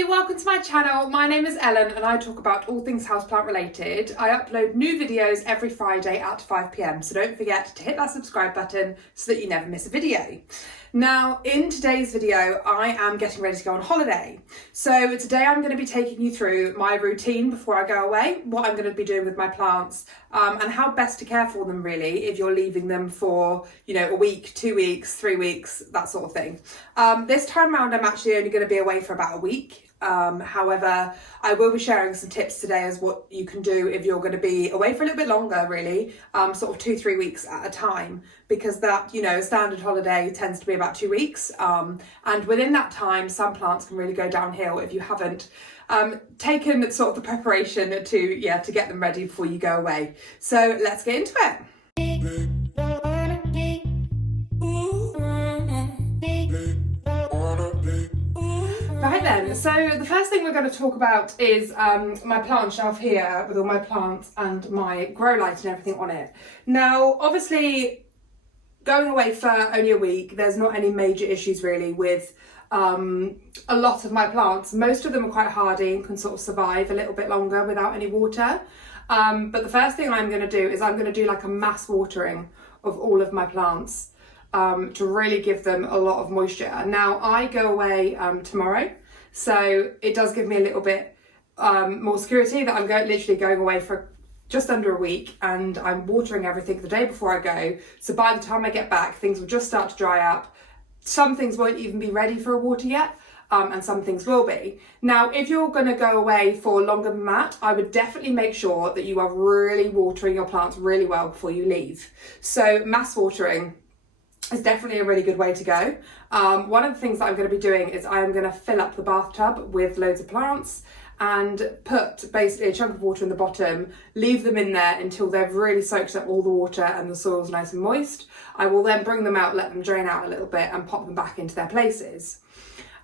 Hey, welcome to my channel. My name is Ellen and I talk about all things houseplant related. I upload new videos every Friday at 5 p.m, so don't forget to hit that subscribe button so that you never miss a video. Now, in today's video, I am getting ready to go on holiday. So today I'm going to be taking you through my routine before I go away, what I'm going to be doing with my plants, and how best to care for them really if you're leaving them for, a week, 2 weeks, 3 weeks, that sort of thing. This time round, I'm actually only going to be away for about a week. However, I will be sharing some tips today as what you can do if you're going to be away for a little bit longer, really, sort of 2-3 weeks at a time, because that, a standard holiday tends to be about 2 weeks. And within that time, some plants can really go downhill if you haven't taken sort of the preparation to get them ready before you go away. So let's get into it. Right then, so the first thing we're going to talk about is my plant shelf here with all my plants and my grow light and everything on it. Now, obviously, going away for only a week, there's not any major issues really with a lot of my plants. Most of them are quite hardy and can sort of survive a little bit longer without any water. But the first thing I'm going to do is I'm going to do like a mass watering of all of my plants. To really give them a lot of moisture. Now I go away tomorrow, so it does give me a little bit more security that I'm literally going away for just under a week, and I'm watering everything the day before I go. So by the time I get back, things will just start to dry up. Some things won't even be ready for a water yet, and some things will be. Now, if you're going to go away for longer than that, I would definitely make sure that you are really watering your plants really well before you leave. So mass watering is definitely a really good way to go. One of the things that I'm going to be doing is I am going to fill up the bathtub with loads of plants and put basically a chunk of water in the bottom, leave them in there until they've really soaked up all the water and the soil's nice and moist. I will then bring them out, let them drain out a little bit and pop them back into their places.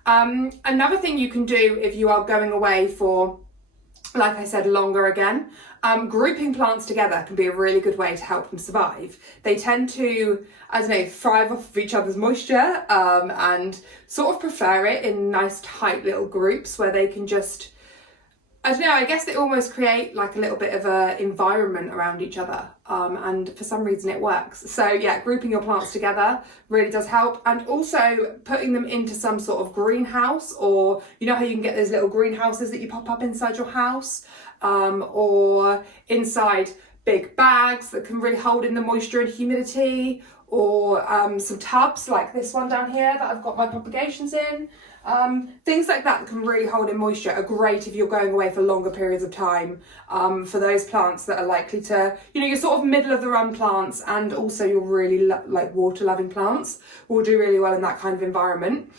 Another thing you can do if you are going away for, like I said, longer again, grouping plants together can be a really good way to help them survive. They tend to, thrive off of each other's moisture and sort of prefer it in nice tight little groups where they can just, I guess they almost create like a little bit of a environment around each other, and for some reason it works. So yeah, grouping your plants together really does help, and also putting them into some sort of greenhouse, or how you can get those little greenhouses that you pop up inside your house, or inside big bags that can really hold in the moisture and humidity, or some tubs like this one down here that I've got my propagations in. Things like that can really hold in moisture are great if you're going away for longer periods of time, for those plants that are likely to, your sort of middle of the run plants, and also your really water loving plants will do really well in that kind of environment.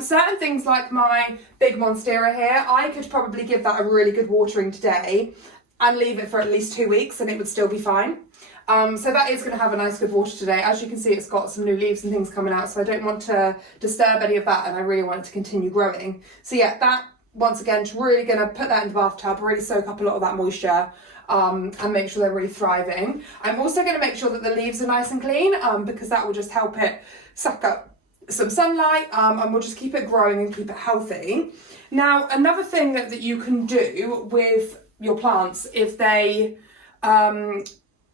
Certain things like my big monstera here, I could probably give that a really good watering today and leave it for at least 2 weeks and it would still be fine. So that is going to have a nice good water today. As you can see, it's got some new leaves and things coming out, so I don't want to disturb any of that, and I really want it to continue growing. So yeah, that, once again, really going to put that in the bathtub, really soak up a lot of that moisture, and make sure they're really thriving. I'm also going to make sure that the leaves are nice and clean, because that will just help it suck up some sunlight, and we'll just keep it growing and keep it healthy. Now, another thing that you can do with your plants, if they,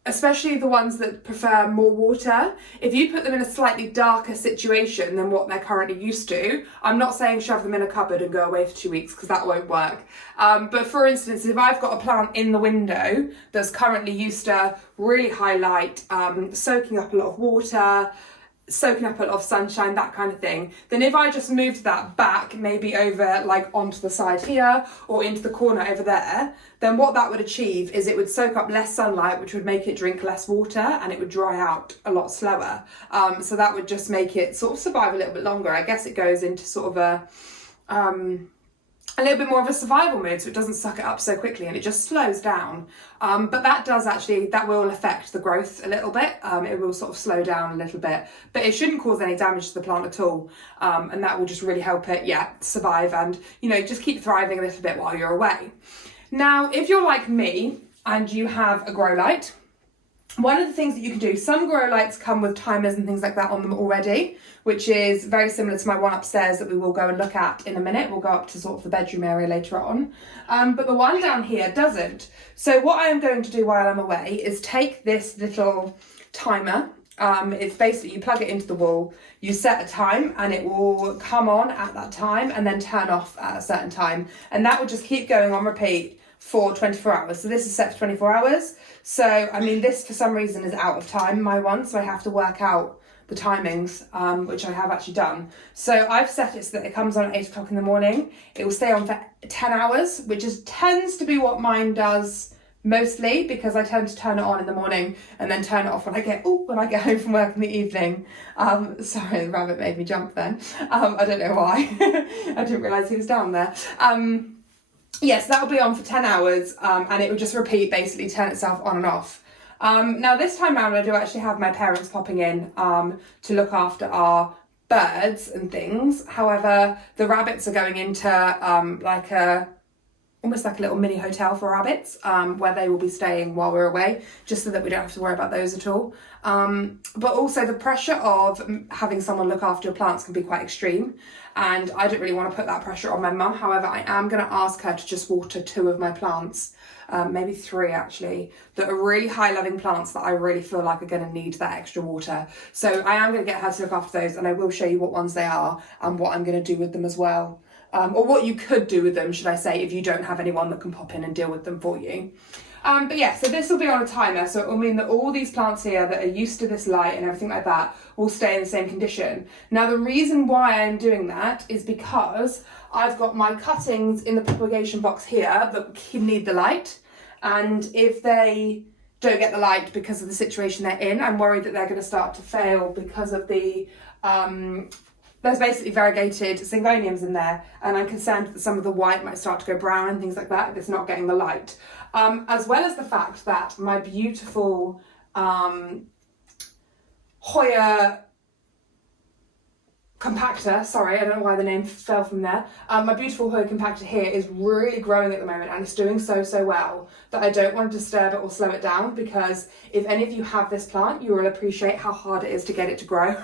especially the ones that prefer more water, if you put them in a slightly darker situation than what they're currently used to, I'm not saying shove them in a cupboard and go away for 2 weeks, because that won't work. But for instance, if I've got a plant in the window that's currently used to really high light, soaking up a lot of water, soaking up a lot of sunshine, that kind of thing, then if I just moved that back, maybe over like onto the side here or into the corner over there, then what that would achieve is it would soak up less sunlight, which would make it drink less water, and it would dry out a lot slower. So that would just make it sort of survive a little bit longer. I guess it goes into sort of a little bit more of a survival mode, so it doesn't suck it up so quickly and it just slows down. But that will affect the growth a little bit. It will sort of slow down a little bit, but it shouldn't cause any damage to the plant at all. And that will just really help it, survive and, just keep thriving a little bit while you're away. Now, if you're like me and you have a grow light, one of the things that you can do, some grow lights come with timers and things like that on them already, which is very similar to my one upstairs that we will go and look at in a minute. We'll go up to sort of the bedroom area later on. But the one down here doesn't. So what I am going to do while I'm away is take this little timer. It's basically, you plug it into the wall, you set a time, and it will come on at that time and then turn off at a certain time. And that will just keep going on repeat for 24 hours. So this is set for 24 hours. So, I mean, this for some reason is out of time, my one, so I have to work out the timings, which I have actually done. So I've set it so that it comes on at 8 o'clock in the morning. It will stay on for 10 hours, which tends to be what mine does mostly, because I tend to turn it on in the morning and then turn it off when I get home from work in the evening. Sorry, the rabbit made me jump then. I don't know why. I didn't realise he was down there. Yes, that will be on for 10 hours, and it will just repeat, basically turn itself on and off. Now this time round I do actually have my parents popping in to look after our birds and things. However, the rabbits are going into almost like a little mini hotel for rabbits, where they will be staying while we're away, just so that we don't have to worry about those at all. But also the pressure of having someone look after your plants can be quite extreme, and I don't really want to put that pressure on my mum. However, I am going to ask her to just water 2 of my plants, maybe 3 actually, that are really high loving plants that I really feel like are going to need that extra water. So I am going to get her to look after those, and I will show you what ones they are and what I'm going to do with them as well. Or what you could do with them, should I say, if you don't have anyone that can pop in and deal with them for you. But yeah, so this will be on a timer, so it will mean that all these plants here that are used to this light and everything like that will stay in the same condition. Now the reason why I'm doing that is because I've got my cuttings in the propagation box here that need the light, and if they don't get the light because of the situation they're in, I'm worried that they're going to start to fail because of the there's basically variegated syngoniums in there, and I'm concerned that some of the white might start to go brown and things like that if it's not getting the light. As well as the fact that my beautiful Hoya compactor, sorry, I don't know why the name fell from there. My beautiful Hoya compactor here is really growing at the moment, and it's doing so well that I don't want to disturb it or slow it down, because if any of you have this plant, you will appreciate how hard it is to get it to grow.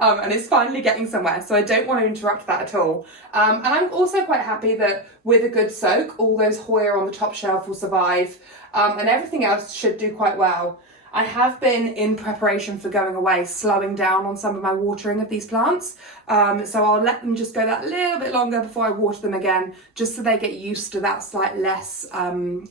And it's finally getting somewhere, so I don't want to interrupt that at all. And I'm also quite happy that with a good soak, all those Hoya on the top shelf will survive, and everything else should do quite well. I have been, in preparation for going away, slowing down on some of my watering of these plants. So I'll let them just go that little bit longer before I water them again, just so they get used to that slight less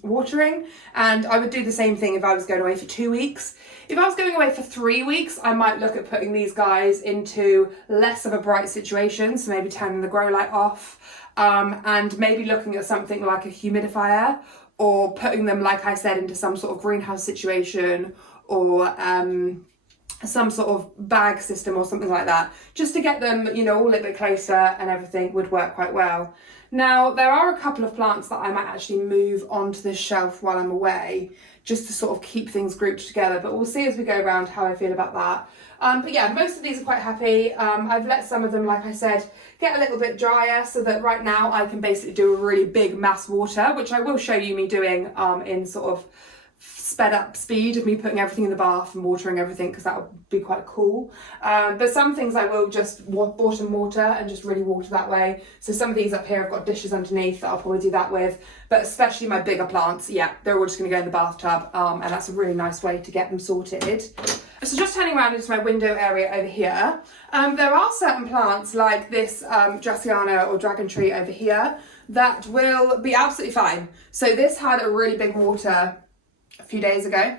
watering. And I would do the same thing if I was going away for 2 weeks. If I was going away for 3 weeks, I might look at putting these guys into less of a bright situation, so maybe turning the grow light off, and maybe looking at something like a humidifier, or putting them, like I said, into some sort of greenhouse situation, or some sort of bag system or something like that, just to get them, you know, all a little bit closer, and everything would work quite well. Now, there are a couple of plants that I might actually move onto this shelf while I'm away, just to sort of keep things grouped together, but we'll see as we go around how I feel about that. But yeah, most of these are quite happy. I've let some of them, like I said, get a little bit drier, so that right now I can basically do a really big mass water, which I will show you me doing in sort of sped up speed of me putting everything in the bath and watering everything, because that would be quite cool. But some things I will just bottom water and just really water that way. So some of these up here I've got dishes underneath that I'll probably do that with, but especially my bigger plants, yeah, they're all just going to go in the bathtub, and that's a really nice way to get them sorted. So just turning around into my window area over here, there are certain plants like this Draciana or dragon tree over here that will be absolutely fine. So this had a really big water a few days ago,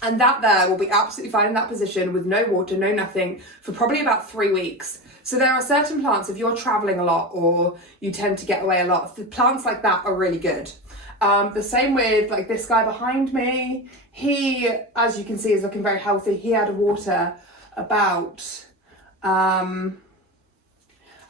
and that there will be absolutely fine in that position with no water, no nothing, for probably about 3 weeks. So there are certain plants, if you're traveling a lot or you tend to get away a lot, the plants like that are really good. The same with like this guy behind me. He, as you can see, is looking very healthy. He had water about, I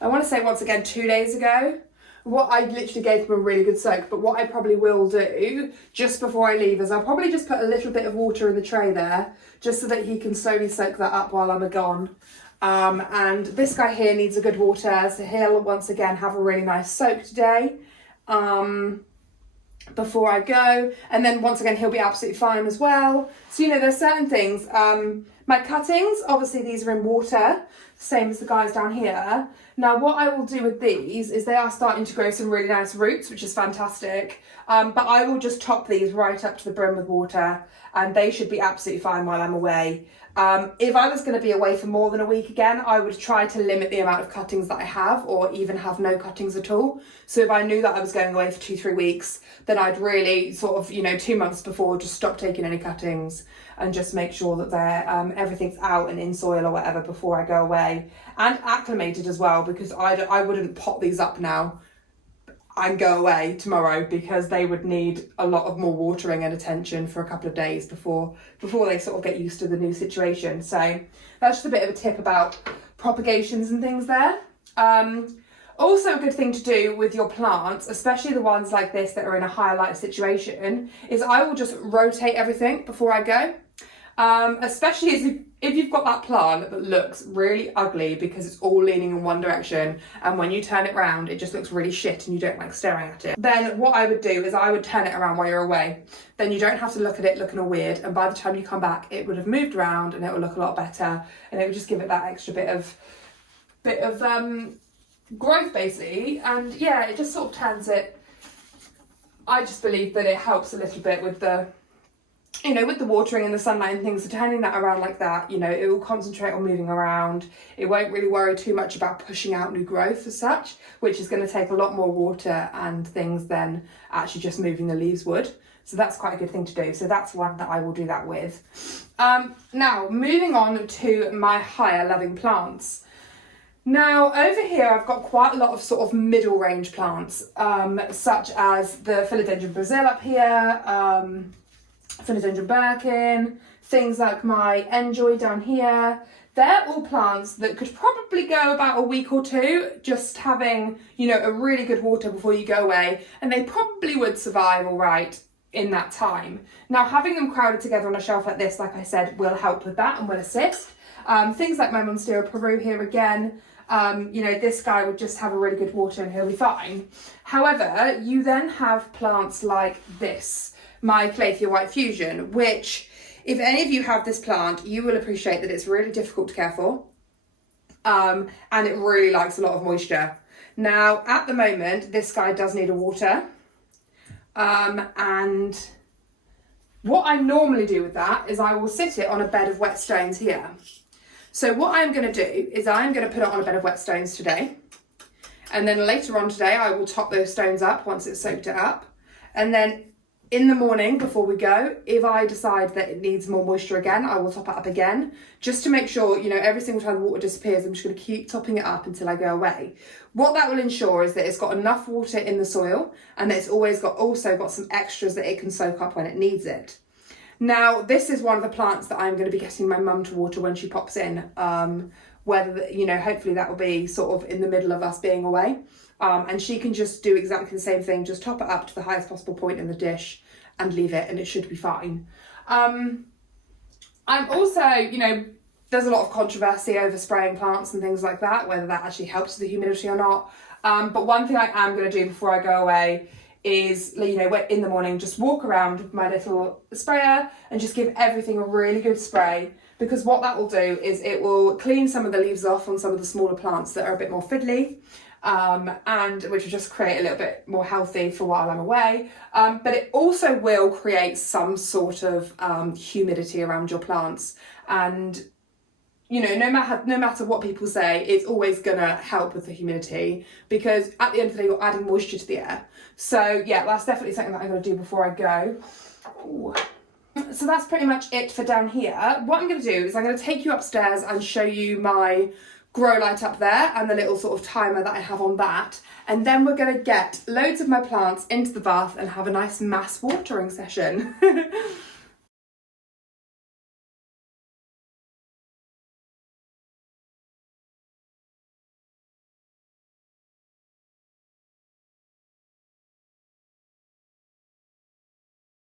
want to say once again 2 days ago. What I literally gave him a really good soak, but what I probably will do just before I leave is I'll probably just put a little bit of water in the tray there, just so that he can slowly soak that up while I'm gone. And this guy here needs a good water, so he'll once again have a really nice soak today. before I go, and then once again he'll be absolutely fine as well. So there's certain things. My cuttings, obviously these are in water, same as the guys down here. Now what I will do with these is they are starting to grow some really nice roots, which is fantastic, but I will just top these right up to the brim with water, and they should be absolutely fine while I'm away. If I was going to be away for more than a week again, I would try to limit the amount of cuttings that I have, or even have no cuttings at all. So if I knew that I was going away for 2-3 weeks, then I'd really sort of, 2 months before, just stop taking any cuttings and just make sure that they're everything's out and in soil or whatever before I go away, and acclimated as well, because I wouldn't pot these up now and go away tomorrow, because they would need a lot of more watering and attention for a couple of days before they sort of get used to the new situation. So that's just a bit of a tip about propagations and things there. Also a good thing to do with your plants, especially the ones like this that are in a higher light situation, is I will just rotate everything before I go. Especially if you've got that plant that looks really ugly because it's all leaning in one direction, and when you turn it round it just looks really shit and you don't like staring at it, then what I would do is I would turn it around while you're away. Then you don't have to look at it looking all weird, and by the time you come back it would have moved around and it will look a lot better, and it would just give it that extra bit of growth basically. And yeah, it just sort of turns it, I just believe that it helps a little bit with the with the watering and the sunlight and things. So turning that around like that, it will concentrate on moving around. It won't really worry too much about pushing out new growth as such, which is going to take a lot more water and things than actually just moving the leaves would. So that's quite a good thing to do. So that's one that I will do that with. Now, moving on to my higher loving plants. Now, over here I've got quite a lot of sort of middle range plants, such as the Philodendron Brazil up here, Philodendron Birkin, things like my Enjoy down here. They're all plants that could probably go about a week or two, just having, a really good water before you go away, and they probably would survive all right in that time. Now, having them crowded together on a shelf like this, like I said, will help with that and will assist. Things like my Monstera Peru here again, this guy would just have a really good water and he'll be fine. However, you then have plants like this, my Calathea White Fusion, which, if any of you have this plant, you will appreciate that it's really difficult to care for, and it really likes a lot of moisture. Now, at the moment, this guy does need a water, and what I normally do with that is I will sit it on a bed of wet stones here. So what I'm going to do is I'm going to put it on a bed of wet stones today, and then later on today I will top those stones up once it's soaked it up, and then in the morning before we go, if I decide that it needs more moisture again, I will top it up again, just to make sure, every single time the water disappears, I'm just going to keep topping it up until I go away. What that will ensure is that it's got enough water in the soil, and that it's also got some extras that it can soak up when it needs it. Now, this is one of the plants that I'm going to be getting my mum to water when she pops in, hopefully that will be sort of in the middle of us being away. And she can just do exactly the same thing, just top it up to the highest possible point in the dish and leave it, and it should be fine. I'm also, there's a lot of controversy over spraying plants and things like that, whether that actually helps with the humidity or not. But one thing I am going to do before I go away is, in the morning, just walk around with my little sprayer and just give everything a really good spray, because what that will do is it will clean some of the leaves off on some of the smaller plants that are a bit more fiddly, and which will just create a little bit more healthy for while I'm away. But it also will create some sort of humidity around your plants, and no matter what people say, it's always gonna help with the humidity, because at the end of the day you're adding moisture to the air. So yeah, that's definitely something that I'm gonna do before I go. Ooh. So that's pretty much it for down here. What I'm gonna do is I'm gonna take you upstairs and show you my grow light up there and the little sort of timer that I have on that, and then we're going to get loads of my plants into the bath and have a nice mass watering session.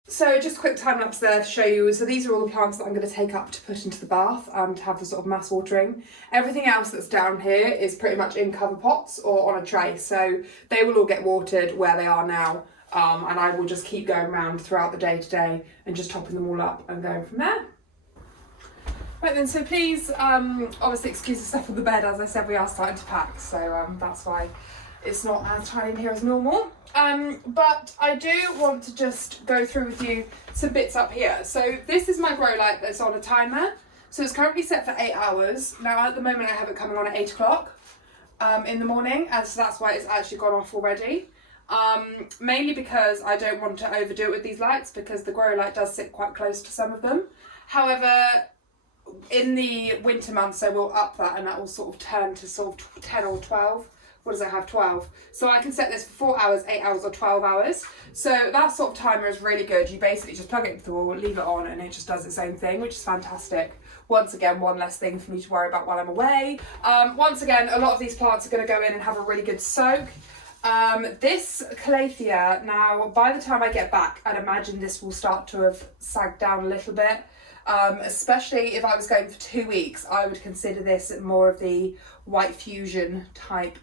So just a quick time lapse there to show you. So these are all the plants that I'm going to take up to put into the bath to have the sort of mass watering. Everything else that's down here is pretty much in cover pots or on a tray, so they will all get watered where they are now. and I will just keep going around throughout the day today and just topping them all up and going from there. Right then, so please obviously excuse the stuff on the bed. As I said, we are starting to pack, so that's why it's not as tidy in here as normal. But I do want to just go through with you some bits up here. So this is my grow light that's on a timer. So it's currently set for 8 hours. Now at the moment I have it coming on at 8 o'clock in the morning, and so that's why it's actually gone off already. Mainly because I don't want to overdo it with these lights, because the grow light does sit quite close to some of them. However, in the winter months, so we'll up that, and that will sort of turn to sort of 10 or 12. What does it have? 12. So I can set this for 4 hours, 8 hours, or 12 hours. So that sort of timer is really good. You basically just plug it into the wall, leave it on, and it just does its own thing, which is fantastic. Once again, one less thing for me to worry about while I'm away. Once again, a lot of these plants are going to go in and have a really good soak. This calathea, now by the time I get back, I'd imagine this will start to have sagged down a little bit. Especially if I was going for 2 weeks, I would consider this more of the white fusion type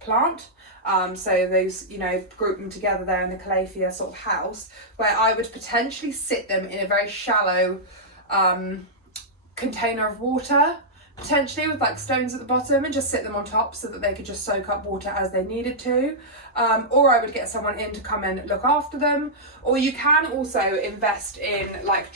plant. So those, you know, group them together there in the calathea sort of house, where I would potentially sit them in a very shallow container of water, potentially with like stones at the bottom, and just sit them on top so that they could just soak up water as they needed to. Or I would get someone in to come and look after them. Or you can also invest in like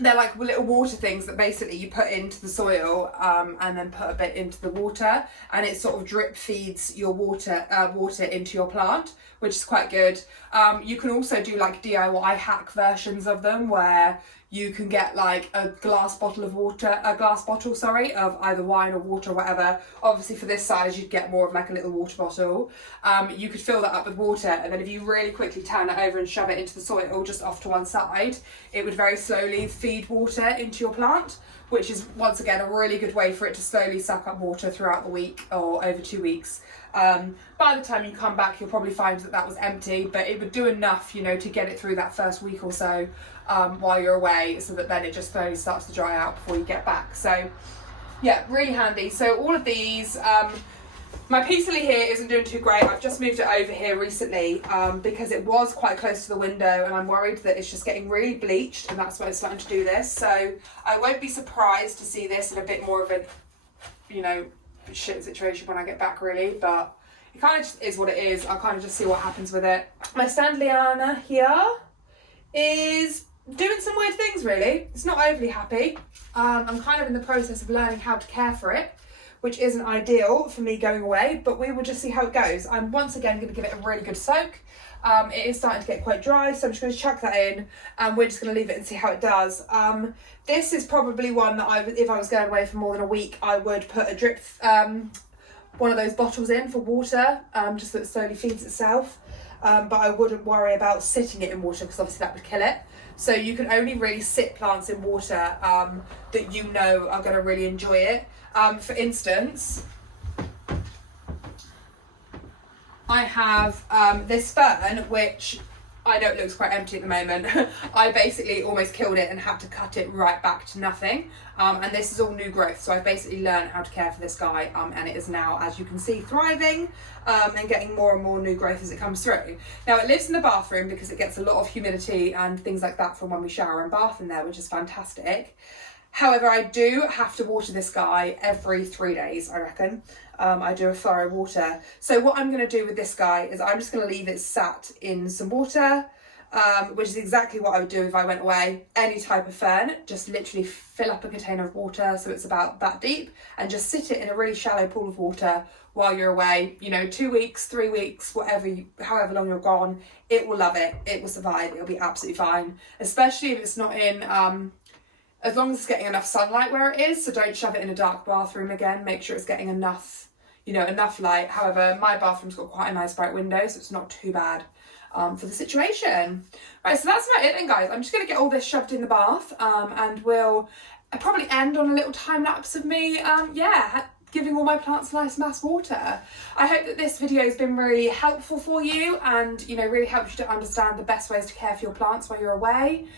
they're like little water things that basically you put into the soil and then put a bit into the water, and it sort of drip feeds your water into your plant, which is quite good. You can also do like DIY hack versions of them, where you can get like a glass bottle of either wine or water or whatever. Obviously for this size you'd get more of like a little water bottle. You could fill that up with water, and then if you really quickly turn it over and shove it into the soil just off to one side, it would very slowly feed water into your plant, which is once again a really good way for it to slowly suck up water throughout the week or over 2 weeks. By the time you come back, you'll probably find that that was empty, but it would do enough, you know, to get it through that first week or so while you're away, so that then it just slowly starts to dry out before you get back. So yeah, really handy. So all of these, my peace lily here isn't doing too great. I've just moved it over here recently because it was quite close to the window, and I'm worried that it's just getting really bleached, and that's why it's starting to do this. So I won't be surprised to see this in a bit more of a, you know, shit situation when I get back, really, but it kind of just is what it is. I'll kind of just see what happens with it. My Standliana here is doing some weird things, really. It's not overly happy. I'm kind of in the process of learning how to care for it, which isn't ideal for me going away, but we will just see how it goes. I'm once again going to give it a really good soak. It is starting to get quite dry, so I'm just going to chuck that in, and we're just going to leave it and see how it does. This is probably one that if I was going away for more than a week, I would put a drip, one of those bottles in for water, just so it slowly feeds itself. But I wouldn't worry about sitting it in water, because obviously that would kill it. So you can only really sit plants in water that you know are going to really enjoy it. For instance, I have this fern, which I know it looks quite empty at the moment. I basically almost killed it and had to cut it right back to nothing. And this is all new growth, so I've basically learned how to care for this guy, and it is now, as you can see, thriving and getting more and more new growth as it comes through. Now it lives in the bathroom because it gets a lot of humidity and things like that from when we shower and bath in there, which is fantastic. However, I do have to water this guy every 3 days, I reckon. I do a thorough water. So what I'm going to do with this guy is I'm just going to leave it sat in some water, which is exactly what I would do if I went away. Any type of fern, just literally fill up a container of water so it's about that deep, and just sit it in a really shallow pool of water while you're away. You know, 2 weeks, 3 weeks, however long you're gone, it will love it. It will survive. It'll be absolutely fine, especially if it's not in... as long as it's getting enough sunlight where it is, so don't shove it in a dark bathroom again. Make sure it's getting enough, enough light. However, my bathroom's got quite a nice bright window, so it's not too bad for the situation. Right, so that's about it then, guys. I'm just going to get all this shoved in the bath, and we'll probably end on a little time lapse of me, giving all my plants nice mass water. I hope that this video has been really helpful for you, and really helps you to understand the best ways to care for your plants while you're away.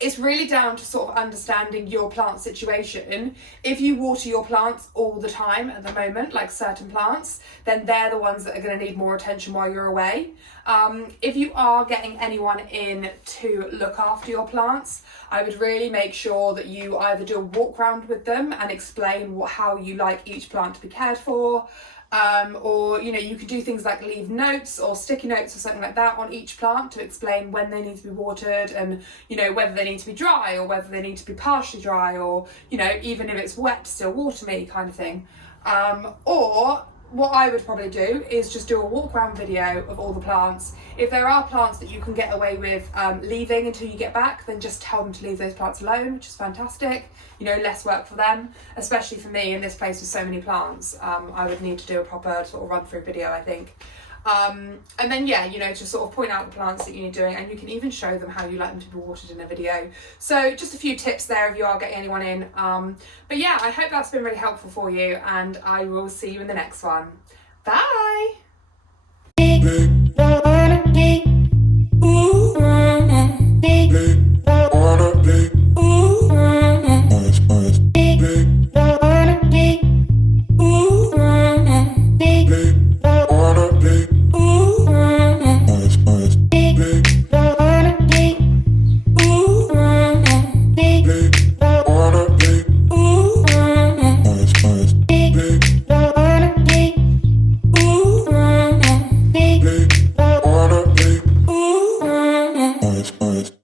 it's really down to sort of understanding your plant situation. If you water your plants all the time at the moment, like certain plants, then they're the ones that are going to need more attention while you're away. If you are getting anyone in to look after your plants, I would really make sure that you either do a walk round with them and explain how you like each plant to be cared for. Or you can do things like leave notes or sticky notes or something like that on each plant to explain when they need to be watered, and whether they need to be dry or whether they need to be partially dry, or even if it's wet, still water me, kind of thing. Or what I would probably do is just do a walk around video of all the plants. If there are plants that you can get away with leaving until you get back, then just tell them to leave those plants alone, which is fantastic. Less work for them, especially for me in this place with so many plants. I would need to do a proper sort of run through video, I think. And then just sort of point out the plants that you're doing, and you can even show them how you like them to be watered in a video. So just a few tips there if you are getting anyone in. But yeah, I hope that's been really helpful for you, and I will see you in the next one. Bye! Nice.